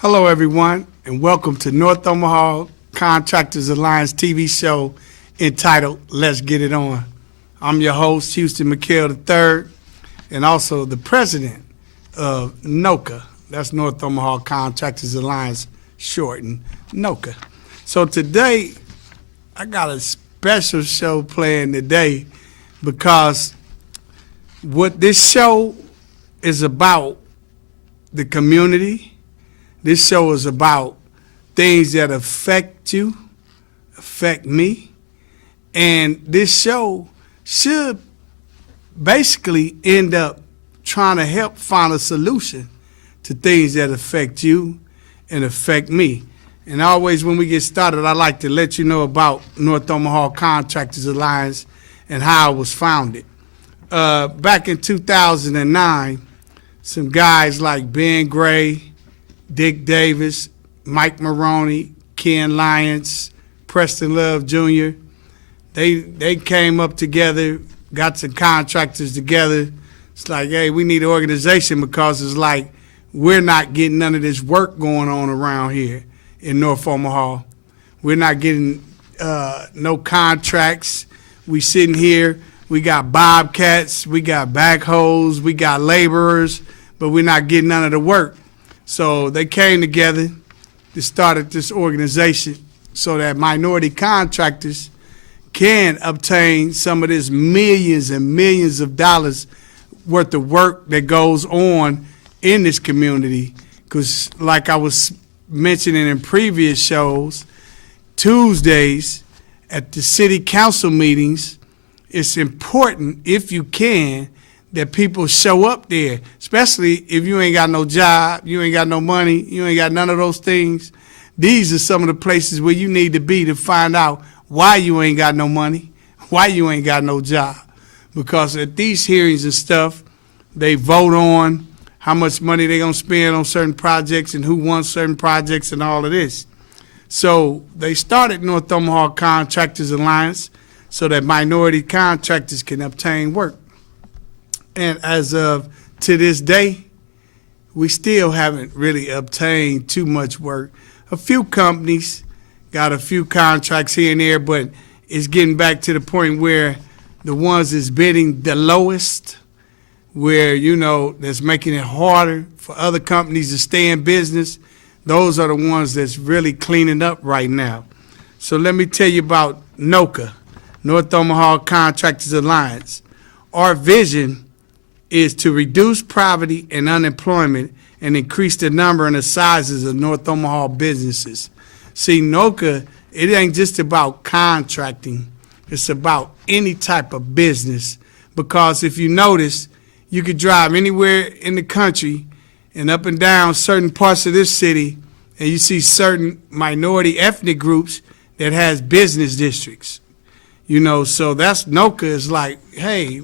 Hello, everyone, and welcome to North Omaha Contractors Alliance TV show entitled Let's Get It On. I'm your host, Houston McHale III, and also the president of NOCA. That's North Omaha Contractors Alliance, shortened NOCA. So today, I got a special show playing today because what this show is about, the community. This show is about things that affect you, affect me, and this show should basically end up trying to help find a solution to things that affect you and affect me. And always when we get started, I like to let you know about North Omaha Contractors Alliance and how it was founded. Back in 2009, some guys like Ben Gray, Dick Davis, Mike Maroney, Ken Lyons, Preston Love Jr., they came up together, got some contractors together. It's like, hey, we need an organization because it's like we're not getting none of this work going on around here in North Omaha. We're not getting no contracts. We sitting here, we got bobcats, we got backhoes, we got laborers, but we're not getting none of the work. So they came together to start this organization so that minority contractors can obtain some of this millions and millions of dollars worth of work that goes on in this community. Because like I was mentioning in previous shows, Tuesdays at the city council meetings, it's important, if you can, that people show up there, especially if you ain't got no job, you ain't got no money, you ain't got none of those things. These are some of the places where you need to be to find out why you ain't got no money, why you ain't got no job. Because at these hearings and stuff, they vote on how much money they're going to spend on certain projects and who wants certain projects and all of this. So they started North Omaha Contractors Alliance so that minority contractors can obtain work. And as of to this day, we still haven't really obtained too much work. A few companies got a few contracts here and there, but it's getting back to the point where the ones that's bidding the lowest, where, you know, that's making it harder for other companies to stay in business, those are the ones that's really cleaning up right now. So let me tell you about NOCA, North Omaha Contractors Alliance. Our vision is to reduce poverty and unemployment and increase the number and the sizes of North Omaha businesses. See, NOCA, it ain't just about contracting. It's about any type of business. Because if you notice, you could drive anywhere in the country and up and down certain parts of this city, and you see certain minority ethnic groups that has business districts. You know, so that's NOCA is like, hey,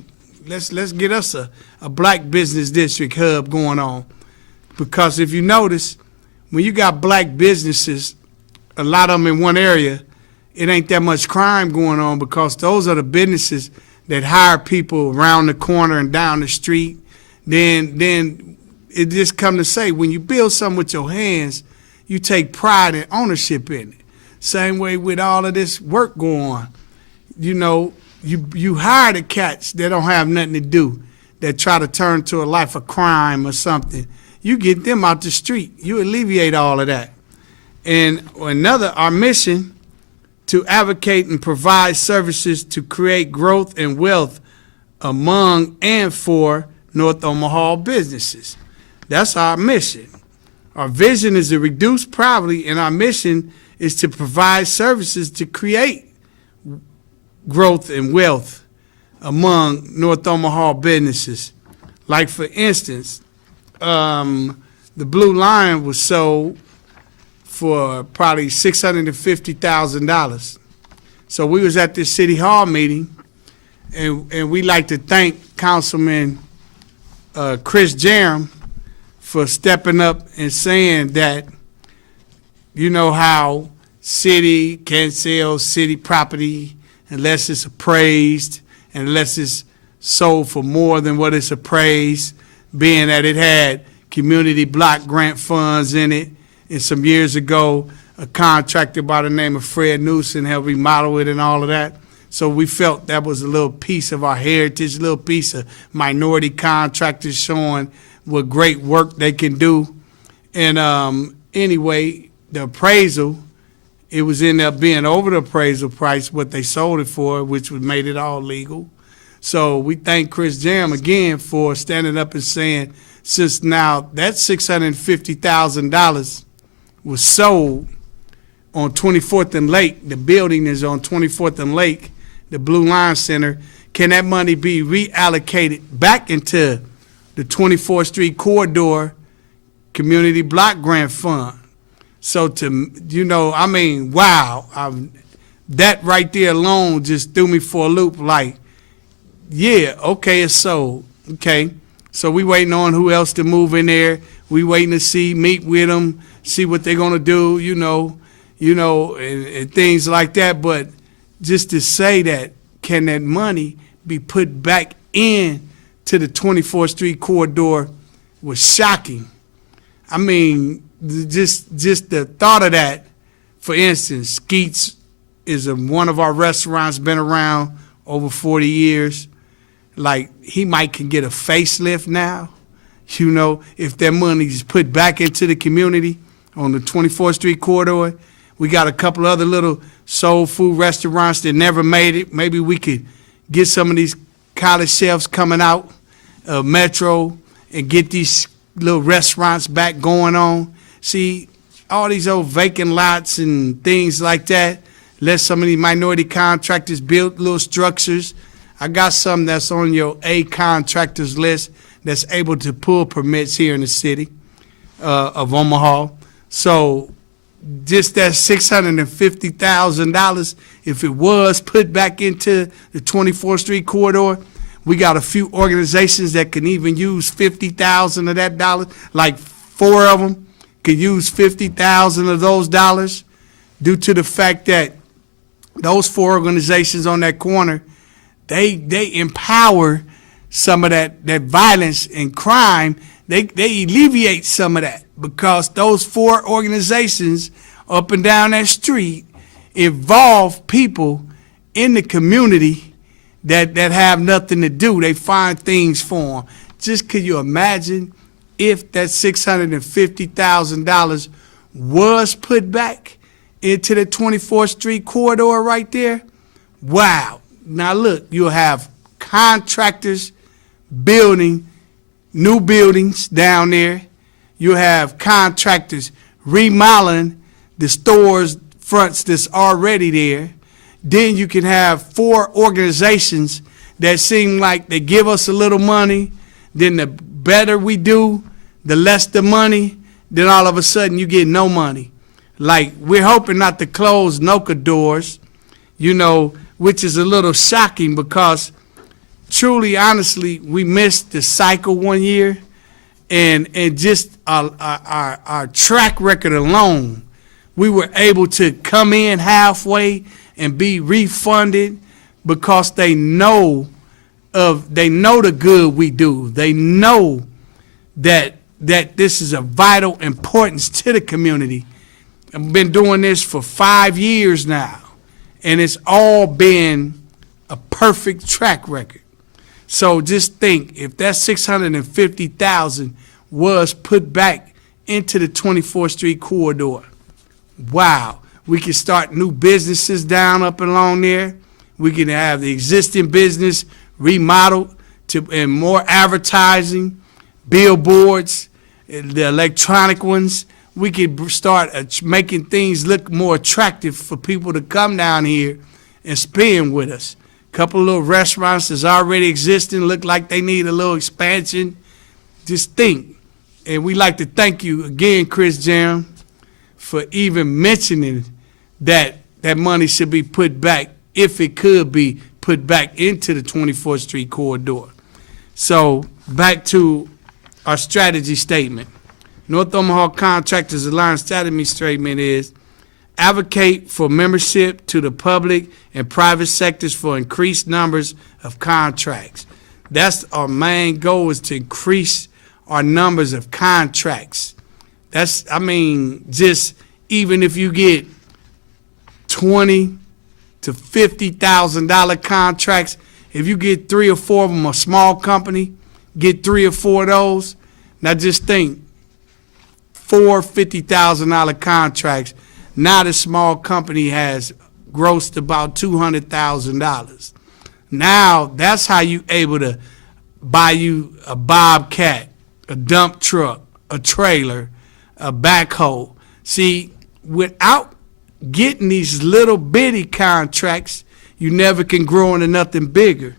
let's get us a black business district hub going on. Because if you notice, when you got black businesses, a lot of them in one area, it ain't that much crime going on because those are the businesses that hire people around the corner and down the street. Then it just come to say, when you build something with your hands, you take pride and ownership in it. Same way with all of this work going on. You know, you hire the cats that don't have nothing to do, that try to turn to a life of crime or something. You get them out the street. You alleviate all of that. And our mission, to advocate and provide services to create growth and wealth among and for North Omaha businesses. That's our mission. Our vision is to reduce poverty, and our mission is to provide services to create growth and wealth among North Omaha businesses. Like, for instance, the Blue Lion was sold for probably $650,000. So we was at this city hall meeting, and we like to thank Councilman Chris Jerem for stepping up and saying that, you know how city can't sell city property unless it's appraised and unless it's sold for more than what it's appraised, being that it had community block grant funds in it, And some years ago, a contractor by the name of Fred Newsom helped remodel it and all of that. So we felt that was a little piece of our heritage, a little piece of minority contractors showing what great work they can do. And anyway, the appraisal, it was ended up being over the appraisal price, what they sold it for, which would made it all legal. So we thank Chris Jam again for standing up and saying, since now that $650,000 was sold on 24th and Lake, the building is on 24th and Lake, the Blue Line Center, can that money be reallocated back into the 24th Street Corridor Community Block Grant Fund? So wow, that right there alone just threw me for a loop. Like, yeah, okay, it's sold. Okay, so we waiting on who else to move in there. We waiting to meet with them, see what they're gonna do, and things like that. But just to say that, can that money be put back in to the 24th Street Corridor was shocking. I mean, just the thought of that. For instance, Skeets is one of our restaurants, been around over 40 years. Like, he can get a facelift now, if that money is put back into the community on the 24th Street Corridor. We got a couple other little soul food restaurants that never made it. Maybe we could get some of these college chefs coming out of Metro and get these little restaurants back going on. See, all these old vacant lots and things like that, let some of these minority contractors build little structures. I got some that's on your A contractors list that's able to pull permits here in the city of Omaha. So just that $650,000, if it was put back into the 24th Street Corridor, we got a few organizations that can even use $50,000 of that dollar. Like 4 of them could use $50,000 of those dollars, due to the fact that those 4 organizations on that corner, they empower some of that violence and crime. They alleviate some of that, because those 4 organizations up and down that street involve people in the community that have nothing to do. They find things for them. Just could you imagine if that $650,000 was put back into the 24th Street Corridor right there? Wow. Now look, you'll have contractors building new buildings down there. You'll have contractors remodeling the stores fronts that's already there. Then you can have 4 organizations that seem like they give us a little money. Then the better we do, the less the money. Then all of a sudden you get no money. Like, we're hoping not to close NOCA doors, which is a little shocking, because truly, honestly, we missed the cycle one year, and just our track record alone, we were able to come in halfway and be refunded, because they know the good we do. They know that this is of vital importance to the community. I've been doing this for 5 years now, and it's all been a perfect track record. So just think, if that $650,000 was put back into the 24th Street Corridor, wow, we can start new businesses down up along there. We can have the existing business remodeled and more advertising, billboards, the electronic ones. We could start making things look more attractive for people to come down here and spend with us. A couple of little restaurants that's already existing look like they need a little expansion. Just think. And we'd like to thank you again, Chris Jam, for even mentioning that money should be put back, if it could be put back into the 24th Street Corridor. So back to our strategy statement. North Omaha Contractors Alliance strategy statement is: advocate for membership to the public and private sectors for increased numbers of contracts. That's our main goal, is to increase our numbers of contracts That's, I mean, just even if you get $20,000 to $50,000 contracts, if you get 3 or 4 of them, a small company, get 3 or 4 of those. Now just think, 4 $50,000 contracts. Now the small company has grossed about $200,000. Now that's how you able to buy you a Bobcat, a dump truck, a trailer, a backhoe. See, without getting these little bitty contracts, you never can grow into nothing bigger.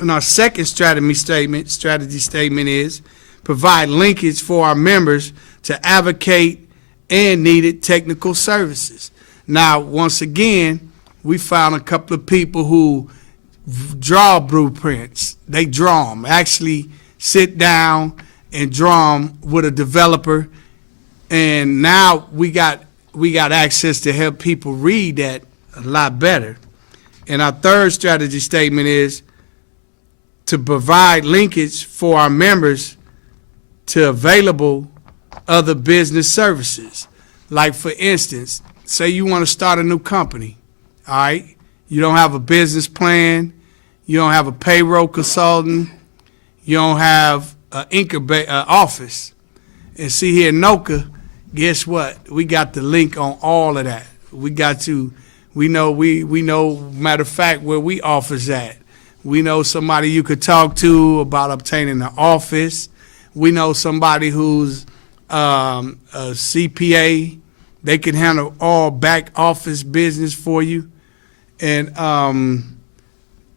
And our second strategy statement is provide linkage for our members to advocate and needed technical services. Now, once again, we found a couple of people who draw blueprints. They draw them. Actually sit down and draw them with a developer. And now we got access to help people read that a lot better. And our third strategy statement is to provide linkage for our members to available other business services. Like, for instance, say you want to start a new company, all right? You don't have a business plan. You don't have a payroll consultant. You don't have an office. And see here in Noka, guess what? We got the link on all of that. We know, matter of fact, where we office at. We know somebody you could talk to about obtaining an office. We know somebody who's a CPA. They can handle all back office business for you. And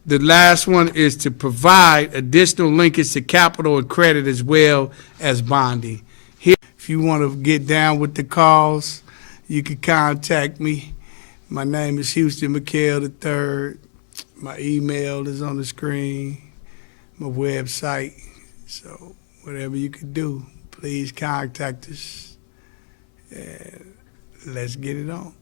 the last one is to provide additional linkage to capital and credit as well as bonding. Here, if you want to get down with the calls, you can contact me. My name is Houston McHale III. My email is on the screen, my website. So whatever you can do, please contact us. And let's get it on.